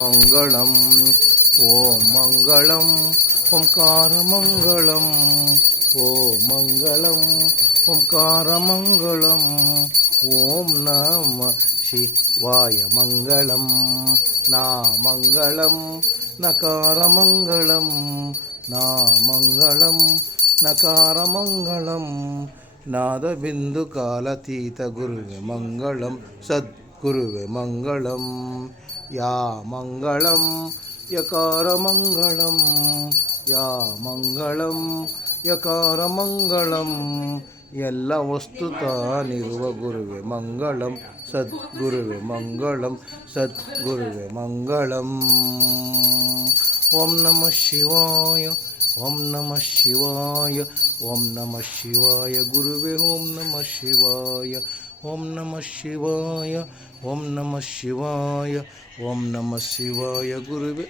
ಮಂಗಳಂ ಓಂ ಮಂಗಳಂ ಓಂಕಾರ ಮಂಗಳಂ ಓಂ ಮಂಗಳಂ ಓಂಕಾರ ಮಂಗಳಂ ಓಂ ನಮಃ ಶಿವಾಯ ಮಂಗಳಂ ನಾ ಮಂಗಳಂ ನಕಾರ ಮಂಗಳಂ ನಾ ಮಂಗಳಂ ನಕಾರ ಮಂಗಳಂ ನಾದಬಿಂದು ಕಾಲತೀತ ಗುರುವೆ ಮಂಗಳಂ ಸದ್ಗುರುವೆ ಮಂಗಳಂ ಯಾ ಮಂಗಳಂ ಯಕಾರ ಮಂಗಳಂ ಯಾ ಮಂಗಳಂ ಯಕಾರ ಮಂಗಳಂ ಎಲ್ಲ ವಸ್ತು ತಾನಿರುವ ಗುರುವೆ ಮಂಗಳಂ ಸದ್ಗುರುವೆ ಮಂಗಳಂ ಸದ್ಗುರುವೆ ಮಂಗಳಂ ಓಂ ನಮಃ ಶಿವಾಯ ಓಂ ನಮಃ ಶಿವಾಯ ಓಂ ನಮಃ ಶಿವಾಯ ಗುರುವೆ ಓಂ ನಮಃ ಶಿವಾಯ ಓಂ ನಮಃ ಶಿವಾಯ ಓಂ ನಮಃ ಶಿವಾಯ ಓಂ ನಮಃ ಶಿವಾಯ ಗುರುವೆ